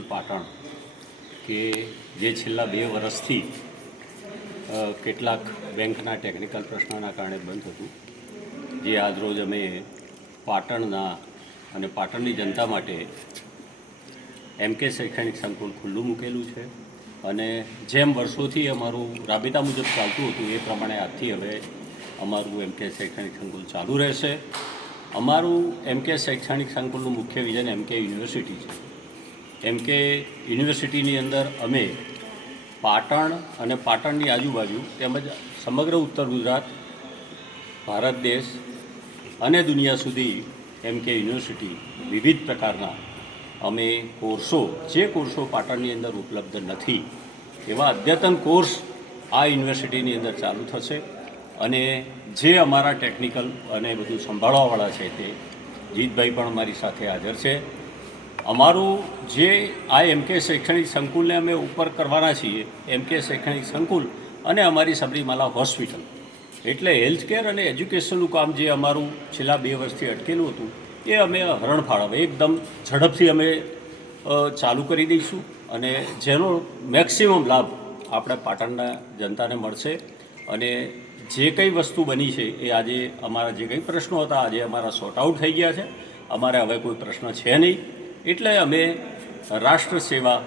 સંકુલ પાટણ કે જે છેલ્લા 2 વર્ષથી કેટલાક બેંકના ટેકનિકલ પ્રશ્નોના કારણે બંધ હતું, જે આજરોજ અમે પાટણના અને પાટણની જનતા માટે MK શૈક્ષણિક સંકુલ ખુલ્લું મૂકેલું છે. અને જેમ વર્ષોથી અમારું રાબેતા મુજબ ચાલતું હતું એ પ્રમાણે આજથી હવે અમારું MK શૈક્ષણિક સંકુલ ચાલુ રહેશે. અમારું MK શૈક્ષણિક સંકુલનું મુખ્ય વિઝન MK યુનિવર્સિટી છે. MK યુનિવર્સિટીની અંદર અમે પાટણ અને પાટણની આજુબાજુ તેમજ સમગ્ર ઉત્તર ગુજરાત, ભારત દેશ અને દુનિયા સુધી MK યુનિવર્સિટી વિવિધ પ્રકારના અમે જે કોર્સો પાટણની અંદર ઉપલબ્ધ નથી એવા અદ્યતન કોર્સ આ યુનિવર્સિટીની અંદર ચાલુ થશે. અને જે અમારા ટેકનિકલ અને બધું સંભાળવાવાળા છે તે જીતભાઈ પણ અમારી સાથે હાજર છે. અમારું જે આ MK શૈક્ષણિક સંકુલને અમે ઉપર કરવાના છીએ, MK શૈક્ષણિક સંકુલ અને અમારી સબરીમાલા હોસ્પિટલ, એટલે હેલ્થકેર અને એજ્યુકેશનનું કામ જે અમારું છેલ્લા 2 વર્ષથી અટકેલું હતું એ અમે હરણફાળ હવે એકદમ ઝડપથી અમે ચાલુ કરી દઈશું. અને જેનો મેક્સિમમ લાભ આપણે પાટણના જનતાને મળશે. અને જે કંઈ વસ્તુ બની છે એ આજે અમારા જે કંઈ પ્રશ્નો હતા આજે અમારા સોર્ટ આઉટ થઈ ગયા છે. અમારે હવે કોઈ પ્રશ્ન છે નહીં. એટલે અમે રાષ્ટ્ર સેવા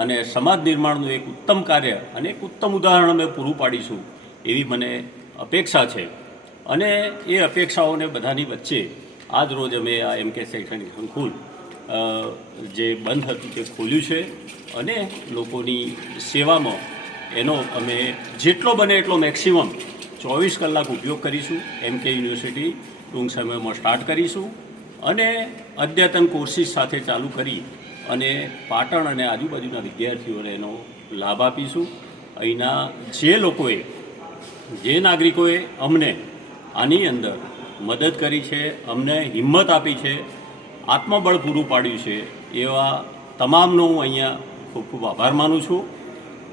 અને સમાજ નિર્માણનું એક ઉત્તમ કાર્ય અને એક ઉત્તમ ઉદાહરણ અમે પૂરું પાડીશું એવી મને અપેક્ષા છે. અને એ અપેક્ષાઓને બધાની વચ્ચે આજ રોજ અમે આ MK શૈક્ષણિક સંકુલ જે બંધ હતું તે ખોલ્યું છે. અને લોકોની સેવામાં એનો અમે જેટલો બને એટલો મેક્સિમમ 24 કલાક ઉપયોગ કરીશું. MK યુનિવર્સિટી ટૂંક સમયમાં સ્ટાર્ટ કરીશું અને અદ્યતન કોર્સિસ સાથે ચાલુ કરી અને પાટણ અને આજુબાજુના વિદ્યાર્થીઓને એનો લાભ આપીશું. અહીંના જે નાગરિકોએ અમને આની અંદર મદદ કરી છે, અમને હિંમત આપી છે, આત્મબળ પૂરું પાડ્યું છે, એવા તમામનો હું અહીંયા ખૂબ ખૂબ આભાર માનું છું.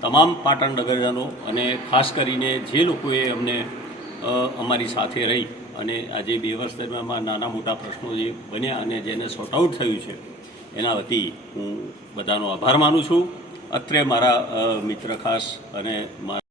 તમામ પાટણ નગરજનો અને ખાસ કરીને જે લોકોએ અમને અમારી સાથે રહી અને આજે 2 વર્ષ દરમિયાનમાં નાના મોટા પ્રશ્નો જે બન્યા અને જેને સોર્ટ આઉટ થયું છે એના વતી હું બધાનો આભાર માનું છું. અત્રે મારા મિત્ર ખાસ અને